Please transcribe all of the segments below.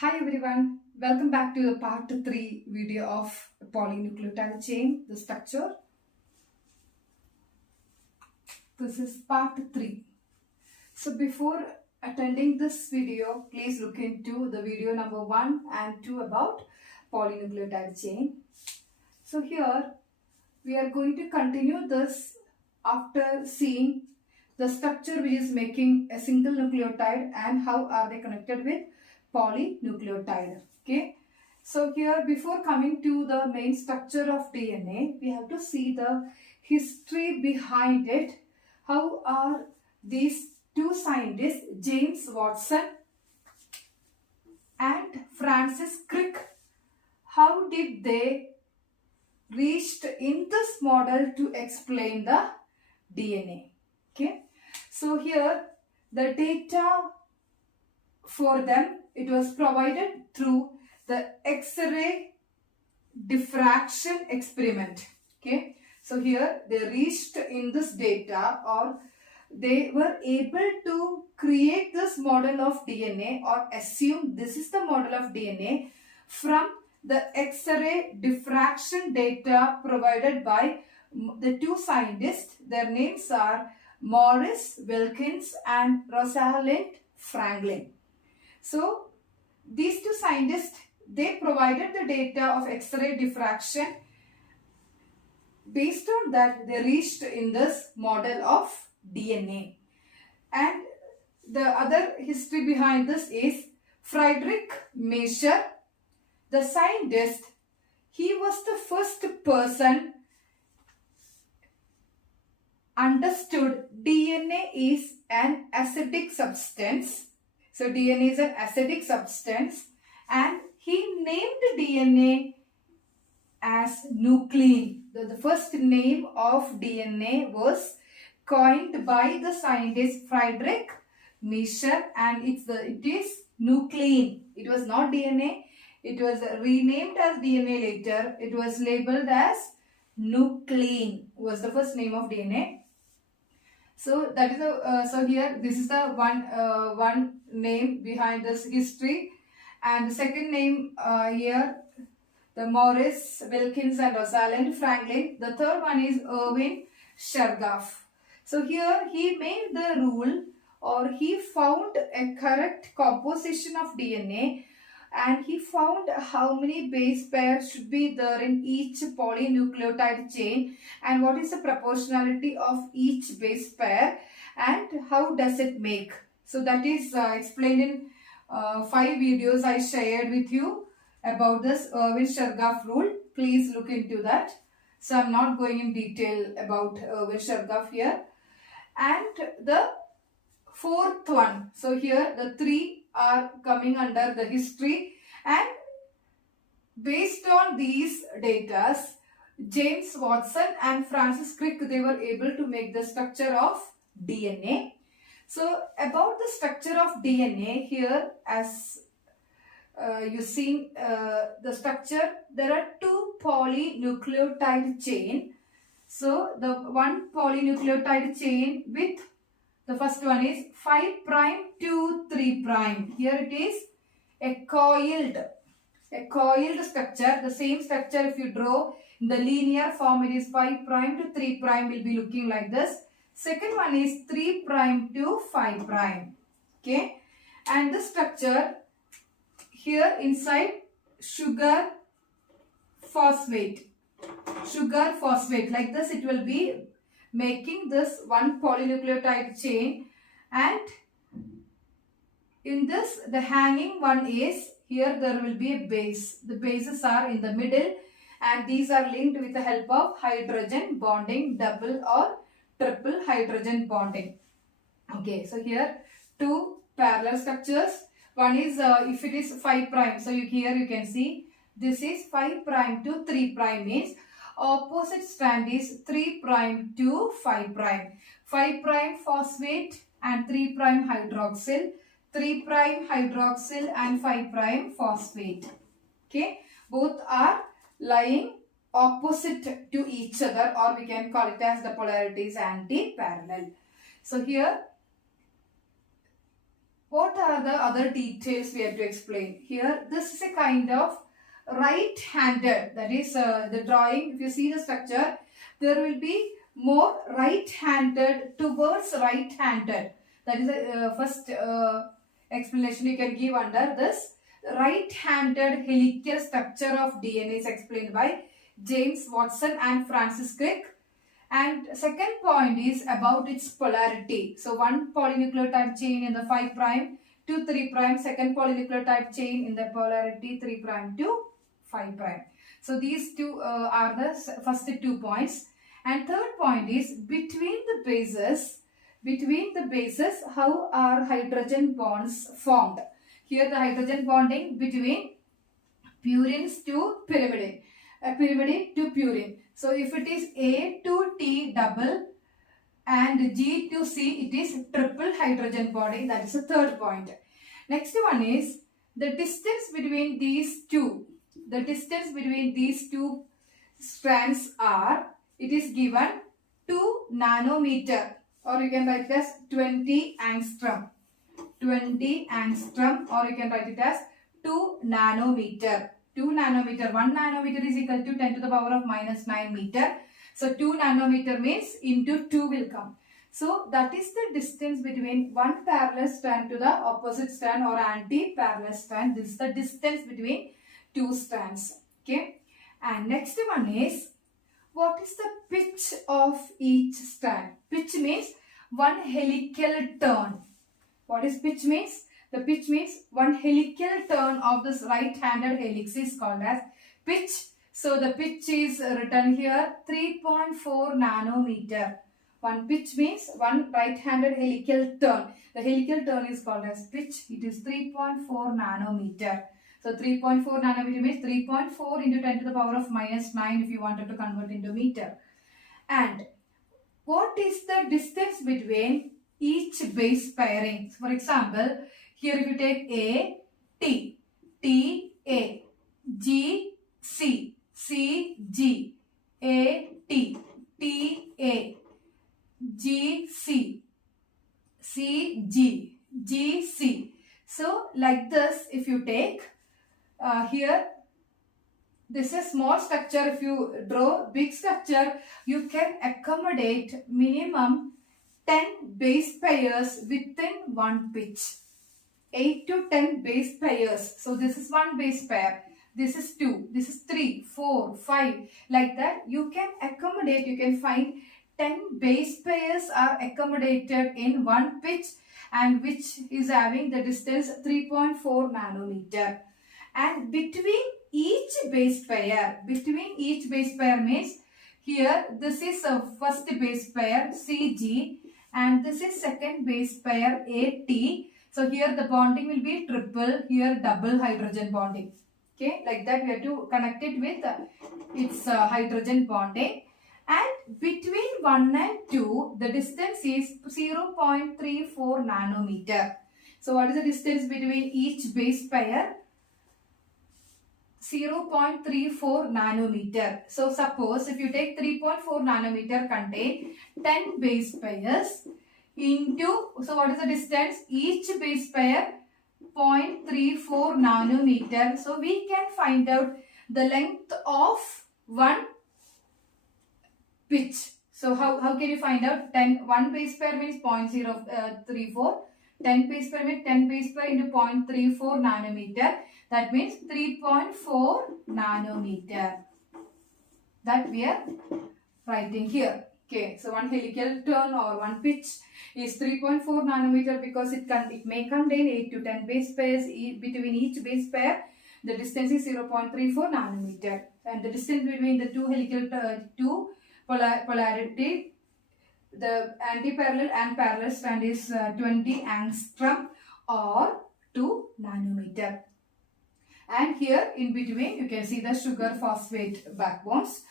Hi everyone, welcome back to the part 3 video of polynucleotide chain, the structure. This is part 3. So before attending this video, please look into the video number 1 and 2 about polynucleotide chain. So here we are going to continue this after seeing the structure which is making a single nucleotide and how are they connected with polynucleotide. Okay, so here before coming to the main structure of DNA, we have to see the history behind it. How are these two scientists, James Watson and Francis Crick, how did they reached in this model to explain the DNA? Okay, so here the data for them, it was provided through the X-ray diffraction experiment. Okay, so here they reached in this data, or they were able to create this model of DNA or assume this is the model of DNA from the X-ray diffraction data provided by the two scientists. Their names are Morris Wilkins and Rosalind Franklin. So these two scientists, they provided the data of X-ray diffraction. Based on that, they reached in this model of DNA. And the other history behind this is Friedrich Miescher, the scientist. He was the first person understood DNA is an acidic substance. So DNA is an acidic substance, and he named DNA as nuclein. The first name of DNA was coined by the scientist Friedrich Miescher, and it is nuclein. It was not DNA. It was renamed as DNA later. It was labeled as nuclein. Was the first name of DNA. So that is so here this is the one name behind this history, and the second name here, the Morris Wilkins and Rosalind Franklin. The third one is Erwin Chargaff. So here he made the rule, or he found a correct composition of DNA, and he found how many base pairs should be there in each polynucleotide chain and what is the proportionality of each base pair and how does it make. So that is explained in 5 videos I shared with you about this Erwin Chargaff rule. Please look into that. So I am not going in detail about Erwin Chargaff here. And the fourth one, so here the 3 are coming under the history, and based on these data, James Watson and Francis Crick, they were able to make the structure of DNA. So about the structure of DNA here, as you see the structure, there are 2 polynucleotide chain. So the one polynucleotide chain with the first one is 5 prime to 3 prime. Here it is a coiled structure. The same structure if you draw in the linear form, it is 5 prime to 3 prime will be looking like this. Second one is 3 prime to 5 prime. Okay. And the structure here inside sugar phosphate. Like this it will be making this one polynucleotide chain, and in this the hanging one is here there will be a base. The bases are in the middle, and these are linked with the help of hydrogen bonding, double or triple hydrogen bonding. Okay, so here 2 parallel structures. One is if it is 5 prime, so here you can see this is 5 prime to 3 prime means opposite strand is 3 prime to 5 prime. 5 prime phosphate and 3 prime hydroxyl. 3 prime hydroxyl and 5 prime phosphate. Okay. Both are lying opposite to each other, or we can call it as the polarity is anti-parallel. So here what are the other details we have to explain? Here, this is a kind of right-handed, that is the drawing, if you see the structure, there will be more right-handed towards right-handed. That is the first explanation you can give under this. Right-handed helical structure of DNA is explained by James Watson and Francis Crick. And second point is about its polarity. So one polynucleotide chain in the 5' to 3', second polynucleotide chain in the polarity 3' to 5'. So these two are the first 2 points. And third point is between the bases, how are hydrogen bonds formed? Here the hydrogen bonding between purines to pyrimidine, pyrimidine to purine. So if it is A to T double and G to C, it is triple hydrogen bonding. That is the third point. Next one is the distance between these two. The distance between these two strands are, it is given 2 nanometer, or you can write it as 20 angstrom. 20 angstrom, or you can write it as 2 nanometer. 2 nanometer, 1 nanometer is equal to 10 to the power of minus 9 meter. So 2 nanometer means into 2 will come. So that is the distance between one parallel strand to the opposite strand or anti-parallel strand. This is the distance between two strands. Okay. And next one is, what is the pitch of each strand? Pitch means one helical turn. What is pitch means? The pitch means one helical turn of this right-handed helix is called as pitch. So the pitch is written here 3.4 nanometer. One pitch means one right-handed helical turn. The helical turn is called as pitch. It is 3.4 nanometer. So 3.4 nanometer means 3.4 into 10 to the power of minus 9 if you wanted to convert into meter. And what is the distance between each base pairing? For example, here if you take A, T, T, A, G, C, C, G, A, T, T, A, G, C, C, G, G, C. So like this, if you take here, this is small structure. If you draw big structure, you can accommodate minimum 10 base pairs within one pitch. 8 to 10 base pairs. So this is one base pair. This is 2. This is 3, 4, 5. Like that, you can accommodate, you can find 10 base pairs are accommodated in one pitch, and which is having the distance 3.4 nanometer. And between each base pair means, here this is a first base pair CG and this is second base pair AT. So here the bonding will be triple, here double hydrogen bonding. Okay, like that we have to connect it with its hydrogen bonding. And between 1 and 2, the distance is 0.34 nanometer. So what is the distance between each base pair? 0.34 nanometer. So suppose if you take 3.4 nanometer contain 10 base pairs into, so what is the distance? Each base pair 0.34 nanometer. So we can find out the length of one pitch. So how can you find out? 1 base pair means 0.034. 10 base pair means 10 base pair into 0.34 nanometer. That means 3.4 nanometer. That we are writing here. Okay, so one helical turn or one pitch is 3.4 nanometer because it may contain 8 to 10 base pairs. Between each base pair, the distance is 0.34 nanometer. And the distance between the two helical polarity, the anti-parallel and parallel strand is 20 angstrom or 2 nanometer. And here in between you can see the sugar phosphate backbones,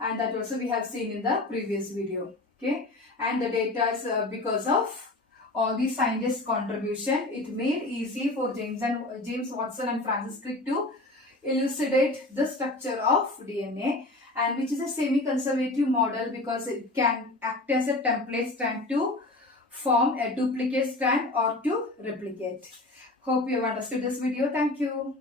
and that also we have seen in the previous video. Okay, and the data is because of all the scientists' contribution, it made easy for James Watson and Francis Crick to elucidate the structure of DNA, and which is a semi-conservative model because it can act as a template strand to form a duplicate strand or to replicate. Hope you have understood this video. Thank you.